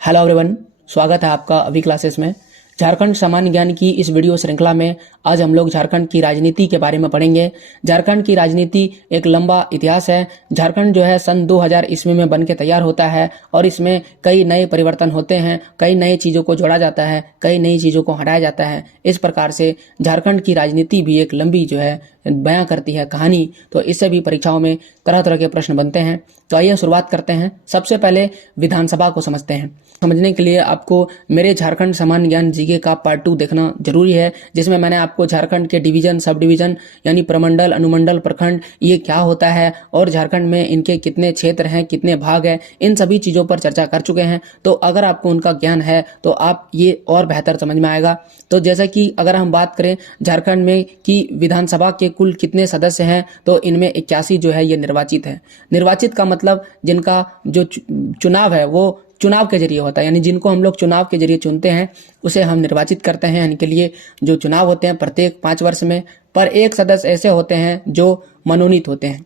Hello everyone, स्वागत है आपका अभी क्लासेस में। झारखंड सामान्य ज्ञान की इस वीडियो श्रृंखला में आज हम लोग झारखंड की राजनीति के बारे में पढ़ेंगे। झारखंड की राजनीति एक लंबा इतिहास है। झारखंड जो है सन 2000 ईस्वी में बन के तैयार होता है और इसमें कई नए परिवर्तन होते हैं, कई नई चीज़ों को जोड़ा जाता है, कई नई चीज़ों को हटाया जाता है। इस प्रकार से झारखंड की राजनीति भी एक लंबी जो है बयां करती है कहानी। तो इससे भी परीक्षाओं में तरह तरह के प्रश्न बनते हैं। तो आइए शुरुआत करते हैं। सबसे पहले विधानसभा को समझते हैं। समझने के लिए आपको मेरे झारखंड सामान्य ज्ञान जीके का पार्ट 2 देखना जरूरी है, जिसमें मैंने आपको झारखंड के डिवीजन, सब डिवीजन यानी प्रमंडल, अनुमंडल, प्रखंड ये क्या होता है और झारखंड में इनके कितने क्षेत्र हैं, कितने भाग हैं, इन सभी चीज़ों पर चर्चा कर चुके हैं। तो अगर आपको उनका ज्ञान है तो आप ये और बेहतर समझ में आएगा। तो जैसा कि अगर हम बात करें झारखंड में कि विधानसभा के कुल कितने सदस्य हैं, तो इनमें 81 जो है ये निर्वाचित है। निर्वाचित का मतलब जिनका जो चुनाव है वो चुनाव के जरिए होता है, यानी जिनको हम लोग चुनाव के जरिए चुनते हैं उसे हम निर्वाचित करते हैं। इनके लिए जो चुनाव होते हैं प्रत्येक 5 वर्ष में, पर एक सदस्य ऐसे होते हैं जो मनोनीत होते हैं।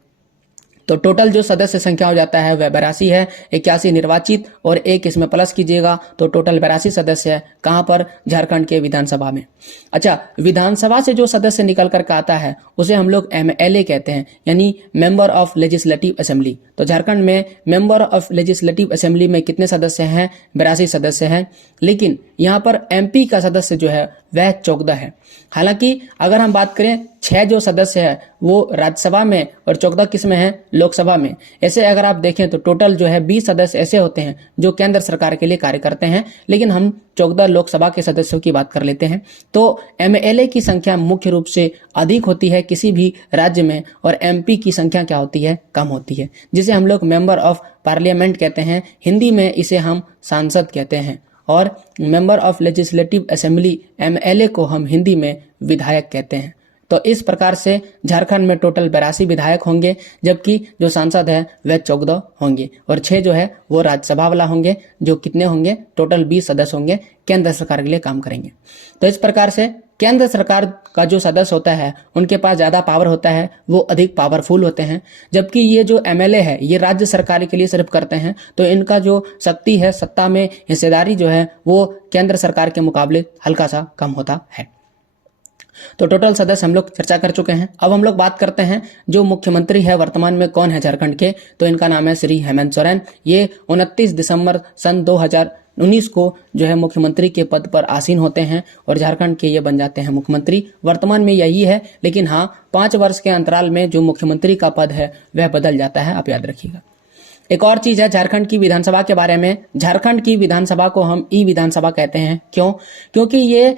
तो टोटल जो सदस्य संख्या हो जाता है वह 82 है। 81 निर्वाचित और एक इसमें प्लस कीजिएगा तो टोटल 82 सदस्य है। कहाँ पर? झारखंड के विधानसभा में। अच्छा, विधानसभा से जो सदस्य निकल कर के आता है उसे हम लोग एमएलए कहते हैं, यानी मेंबर ऑफ लेजिस्लेटिव असेंबली। तो झारखंड में मेंबर ऑफ लेजिस्लेटिव असेंबली में कितने सदस्य हैं? 82 सदस्य हैं। लेकिन यहाँ पर एमपी का सदस्य जो है वह 14 है। हालांकि अगर हम बात करें 6 जो सदस्य है वो राज्यसभा में और 14 किस में है? लोकसभा में। ऐसे अगर आप देखें तो टोटल जो है 20 सदस्य ऐसे होते हैं जो केंद्र सरकार के लिए कार्य करते हैं, लेकिन हम 14 लोकसभा के सदस्यों की बात कर लेते हैं। तो एमएलए की संख्या मुख्य रूप से अधिक होती है किसी भी राज्य में, और एमपी की संख्या क्या होती है? कम होती है, जिसे हम लोग मेंबर ऑफ पार्लियामेंट कहते हैं। हिंदी में इसे हम सांसद कहते हैं। और member of legislative assembly MLA को हम हिंदी में विधायक कहते हैं। तो इस प्रकार से झारखंड में टोटल 82 विधायक होंगे, जबकि जो सांसद है वह 14 होंगे और 6 जो है वो राज्यसभा वाला होंगे, जो कितने होंगे? टोटल 20 सदस्य होंगे, केंद्र सरकार के लिए काम करेंगे। तो इस प्रकार से केंद्र सरकार का जो सदस्य होता है उनके पास ज्यादा पावर होता है, वो अधिक पावरफुल होते हैं। जबकि ये जो एमएलए है ये राज्य सरकार के लिए सिर्फ करते हैं, तो इनका जो शक्ति है, सत्ता में हिस्सेदारी जो है वो केंद्र सरकार के मुकाबले हल्का सा कम होता है। तो टोटल सदस्य हम लोग चर्चा कर चुके हैं। अब हम लोग बात करते हैं जो मुख्यमंत्री है वर्तमान में कौन है झारखंड के। तो इनका नाम है श्री हेमंत सोरेन। ये 29 दिसंबर सन 2019 को जो है मुख्यमंत्री के पद पर आसीन होते हैं और झारखंड के ये बन जाते हैं मुख्यमंत्री। वर्तमान में यही है, लेकिन हाँ 5 वर्ष के अंतराल में जो मुख्यमंत्री का पद है वह बदल जाता है, आप याद रखिएगा। एक और चीज है झारखंड की विधानसभा के बारे में। झारखंड की विधानसभा को हम ई विधानसभा कहते हैं। क्यों? क्योंकि ये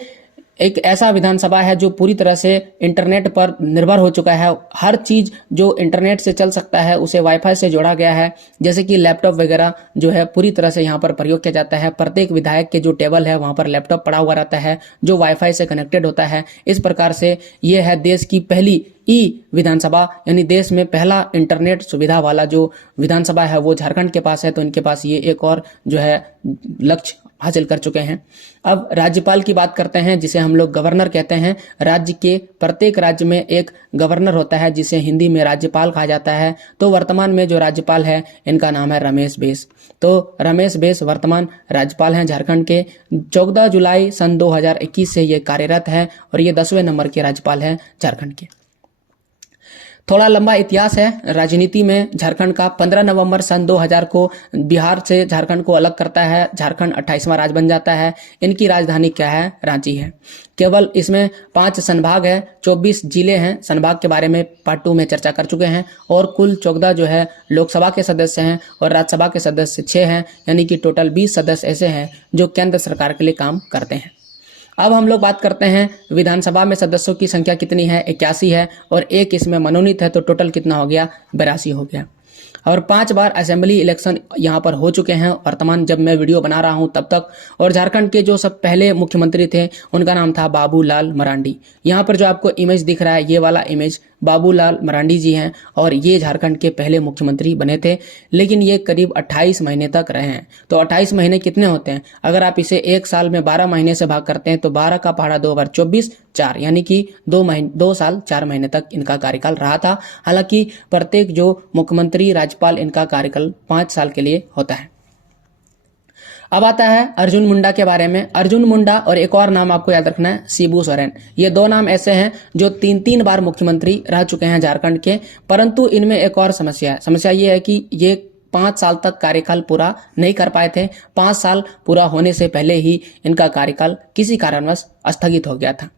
एक ऐसा विधानसभा है जो पूरी तरह से इंटरनेट पर निर्भर हो चुका है। हर चीज जो इंटरनेट से चल सकता है उसे वाईफाई से जोड़ा गया है, जैसे कि लैपटॉप वगैरह जो है पूरी तरह से यहाँ पर प्रयोग किया जाता है। प्रत्येक विधायक के जो टेबल है वहां पर लैपटॉप पड़ा हुआ रहता है जो वाईफाई से कनेक्टेड होता है। इस प्रकार से ये है देश की पहली ई विधानसभा, यानी देश में पहला इंटरनेट सुविधा वाला जो विधानसभा है वो झारखंड के पास है। तो इनके पास ये एक और जो है लक्ष्य हासिल कर चुके हैं। अब राज्यपाल की बात करते हैं, जिसे हम लोग गवर्नर कहते हैं। राज्य के प्रत्येक राज्य में एक गवर्नर होता है जिसे हिंदी में राज्यपाल कहा जाता है। तो वर्तमान में जो राज्यपाल है इनका नाम है रमेश बैस। तो रमेश बैस वर्तमान राज्यपाल हैं झारखंड के। 14 जुलाई सन 2021 से ये कार्यरत है और ये 10वें नंबर के राज्यपाल हैं झारखंड के। थोड़ा लंबा इतिहास है राजनीति में झारखंड का। 15 नवंबर सन 2000 को बिहार से झारखंड को अलग करता है। झारखंड 28वां राज्य बन जाता है। इनकी राजधानी क्या है? रांची है। केवल इसमें 5 संभाग है, 24 जिले हैं। संभाग के बारे में पार्ट 2 में चर्चा कर चुके हैं। और कुल 14 जो है लोकसभा के सदस्य हैं और राज्यसभा के सदस्य 6 हैं, यानी कि टोटल 20 सदस्य ऐसे हैं जो केंद्र सरकार के लिए काम करते हैं। अब हम लोग बात करते हैं विधानसभा में सदस्यों की संख्या कितनी है? 81 है और एक इसमें मनोनीत है, तो टोटल कितना हो गया? 82 हो गया। और 5 बार असेंबली इलेक्शन यहाँ पर हो चुके हैं वर्तमान जब मैं वीडियो बना रहा हूँ तब तक। और झारखंड के जो सब पहले मुख्यमंत्री थे उनका नाम था बाबूलाल मरांडी। यहाँ पर जो आपको इमेज दिख रहा है ये वाला इमेज बाबूलाल मरांडी जी हैं और ये झारखंड के पहले मुख्यमंत्री बने थे। लेकिन ये करीब 28 महीने तक रहे हैं। तो 28 महीने कितने होते हैं? अगर आप इसे 1 साल में 12 महीने से भाग करते हैं तो 12 का पहाड़ा 2 बार 24, 4, यानी कि 2 साल 4 महीने तक इनका कार्यकाल रहा था। हालांकि प्रत्येक जो मुख्यमंत्री राज्यपाल इनका कार्यकाल 5 साल के लिए होता है। अब आता है अर्जुन मुंडा के बारे में। अर्जुन मुंडा और एक और नाम आपको याद रखना है, शिबू सोरेन। ये दो नाम ऐसे हैं जो 3-3 बार मुख्यमंत्री रह चुके हैं झारखंड के, परंतु इनमें एक और समस्या है। समस्या ये है कि ये 5 साल तक कार्यकाल पूरा नहीं कर पाए थे। 5 साल पूरा होने से पहले ही इनका कार्यकाल किसी कारणवश स्थगित हो गया था।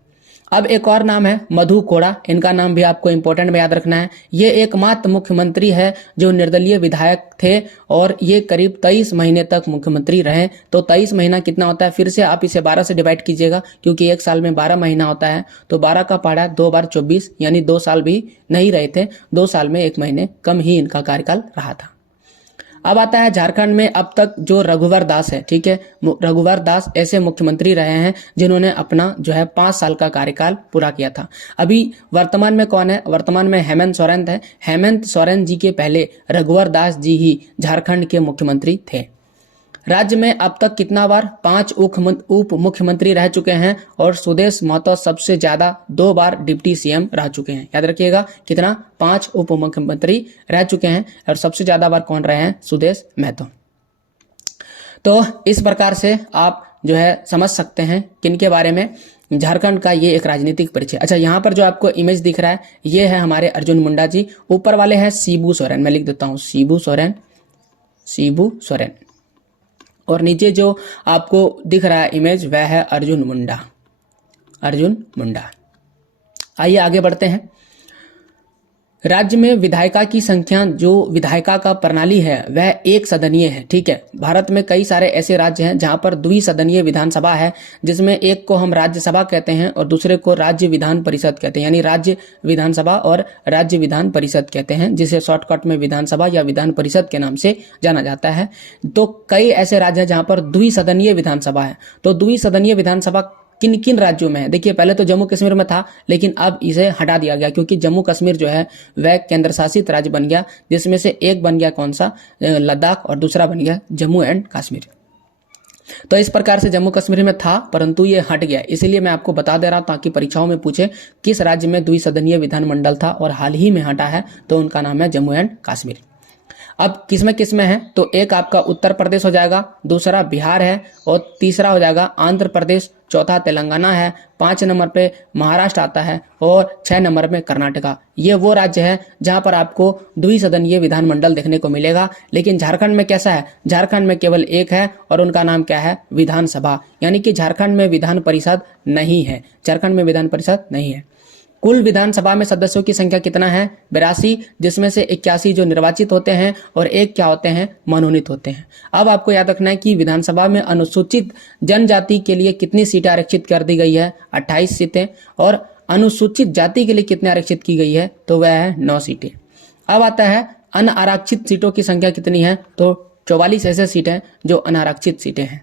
अब एक और नाम है मधु कोड़ा। इनका नाम भी आपको इंपॉर्टेंट में याद रखना है। ये एकमात्र मुख्यमंत्री है जो निर्दलीय विधायक थे और ये करीब 23 महीने तक मुख्यमंत्री रहे। तो 23 महीना कितना होता है, फिर से आप इसे 12 से डिवाइड कीजिएगा, क्योंकि एक साल में 12 महीना होता है। तो 12 का पहाड़ा 2 बार 24, यानी 2 साल भी नहीं रहे थे। 2 साल में 1 महीने कम ही इनका कार्यकाल रहा था। अब आता है झारखंड में अब तक जो रघुवर दास है, ठीक है। रघुवर दास ऐसे मुख्यमंत्री रहे हैं जिन्होंने अपना जो है 5 साल का कार्यकाल पूरा किया था। अभी वर्तमान में कौन है? वर्तमान में हेमंत सोरेन है। हेमंत सोरेन जी के पहले रघुवर दास जी ही झारखंड के मुख्यमंत्री थे। राज्य में अब तक कितना बार 5 उप मुख्यमंत्री रह चुके हैं और सुदेश महतो सबसे ज्यादा 2 बार डिप्टी सीएम रह चुके हैं। याद रखिएगा कितना, 5 उप मुख्यमंत्री रह चुके हैं और सबसे ज्यादा बार कौन रहे हैं? सुदेश महतो। तो इस प्रकार से आप जो है समझ सकते हैं किनके बारे में, झारखंड का ये एक राजनीतिक परिचय। अच्छा, यहाँ पर जो आपको इमेज दिख रहा है ये है हमारे अर्जुन मुंडा जी। ऊपर वाले हैं शिबू सोरेन, मैं लिख देता हूँ शिबू सोरेन, शिबू सोरेन। और नीचे जो आपको दिख रहा है इमेज वह है अर्जुन मुंडा, अर्जुन मुंडा। आइए आगे बढ़ते हैं। राज्य में विधायिका की संख्या, जो विधायिका का प्रणाली है वह 1 सदनीय है, ठीक है। भारत में कई सारे ऐसे राज्य हैं जहां पर द्विसदनीय विधानसभा है, जिसमें एक को हम राज्यसभा कहते हैं और दूसरे को राज्य विधान परिषद कहते हैं, यानी राज्य विधानसभा और राज्य विधान परिषद कहते हैं, जिसे शॉर्टकट में विधानसभा या विधान परिषद के नाम से जाना जाता है। तो कई ऐसे राज्य हैं जहां पर द्विसदनीय विधानसभा है। तो द्विसदनीय विधानसभा किन किन राज्यों में है? देखिए, पहले तो जम्मू कश्मीर में था, लेकिन अब इसे हटा दिया गया, क्योंकि जम्मू कश्मीर जो है वह केंद्र शासित राज्य बन गया, जिसमें से एक बन गया कौन सा? लद्दाख, और दूसरा बन गया जम्मू एंड कश्मीर। तो इस प्रकार से जम्मू कश्मीर में था, परंतु ये हट गया। इसलिए मैं आपको बता दे रहा हूं ताकि परीक्षाओं में पूछे किस राज्य में द्विसदनीय विधानमंडल था और हाल ही में हटा है, तो उनका नाम है जम्मू एंड कश्मीर। अब किसमें है? तो एक आपका उत्तर प्रदेश हो जाएगा, दूसरा बिहार है और तीसरा हो जाएगा आंध्र प्रदेश, चौथा तेलंगाना है, 5 नंबर पे महाराष्ट्र आता है और 6 नंबर में कर्नाटका। ये वो राज्य है जहां पर आपको द्विसदनीय विधानमंडल देखने को मिलेगा। लेकिन झारखंड में कैसा है? झारखंड में केवल एक है और उनका नाम क्या है? विधानसभा। यानी कि झारखंड में विधान परिषद नहीं है, झारखंड में विधान परिषद नहीं है। कुल विधानसभा में सदस्यों की संख्या कितना है? 82, जिसमें से 81 जो निर्वाचित होते हैं और 1 क्या होते हैं? मनोनीत होते हैं। अब आपको याद रखना है कि विधानसभा में अनुसूचित जनजाति के लिए कितनी सीटें आरक्षित कर दी गई है? 28 सीटें। और अनुसूचित जाति के लिए कितने आरक्षित की गई है? तो वह है 9 सीटें। अब आता है अनारक्षित सीटों की संख्या कितनी है? तो 44 ऐसे सीटें हैं जो अनारक्षित सीटें हैं।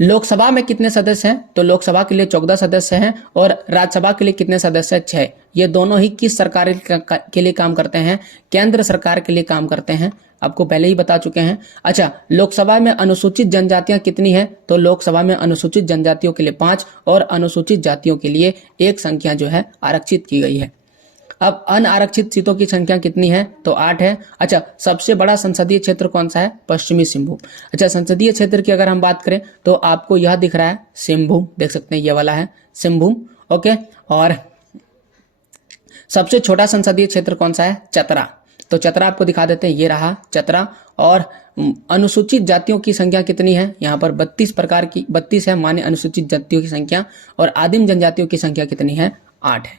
लोकसभा में कितने सदस्य हैं? तो लोकसभा के लिए 14 सदस्य हैं और राज्यसभा के लिए कितने सदस्य हैं? 6। ये दोनों ही किस सरकार के लिए काम करते हैं? केंद्र सरकार के लिए काम करते हैं, आपको पहले ही बता चुके हैं। अच्छा, लोकसभा में अनुसूचित जनजातियां कितनी है? तो लोकसभा में अनुसूचित जनजातियों के लिए 5 और अनुसूचित जातियों के लिए 1 संख्या जो है आरक्षित की गई है। अब अनारक्षित सीटों की संख्या कितनी है? तो 8 है। अच्छा, सबसे बड़ा संसदीय क्षेत्र कौन सा है? पश्चिमी सिंहभूम। अच्छा, संसदीय क्षेत्र की अगर हम बात करें तो आपको यह दिख रहा है सिंहभूम, देख सकते हैं ये वाला है सिंहभूम, ओके। और सबसे छोटा संसदीय क्षेत्र कौन सा है? चतरा। तो चतरा आपको दिखा देते हैं, ये रहा चतरा। और अनुसूचित जातियों की संख्या कितनी है? यहाँ पर 32 है मान्य अनुसूचित जातियों की संख्या। और आदिम जनजातियों की संख्या कितनी है? 8 है।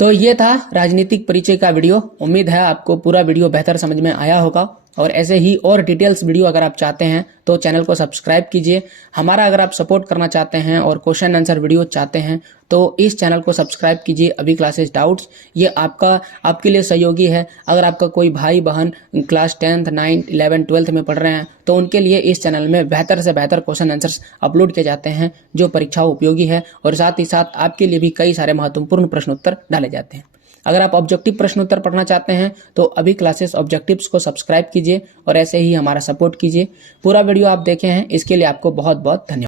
तो ये था राजनीतिक परिचय का वीडियो। उम्मीद है आपको पूरा वीडियो बेहतर समझ में आया होगा। और ऐसे ही और डिटेल्स वीडियो अगर आप चाहते हैं तो चैनल को सब्सक्राइब कीजिए। हमारा अगर आप सपोर्ट करना चाहते हैं और क्वेश्चन आंसर वीडियो चाहते हैं तो इस चैनल को सब्सक्राइब कीजिए, अभी क्लासेस डाउट्स। ये आपके लिए सहयोगी है। अगर आपका कोई भाई बहन class 10th 9th 11th 12th में पढ़ रहे हैं तो उनके लिए इस चैनल में बेहतर से बेहतर क्वेश्चन आंसर्स अपलोड किए जाते हैं जो परीक्षाओं उपयोगी है। और साथ ही साथ आपके लिए भी कई सारे महत्वपूर्ण प्रश्नोत्तर डाले जाते हैं। अगर आप ऑब्जेक्टिव प्रश्न उत्तर पढ़ना चाहते हैं तो अभी क्लासेस ऑब्जेक्टिव्स को सब्सक्राइब कीजिए और ऐसे ही हमारा सपोर्ट कीजिए। पूरा वीडियो आप देखे हैं इसके लिए आपको बहुत बहुत धन्यवाद।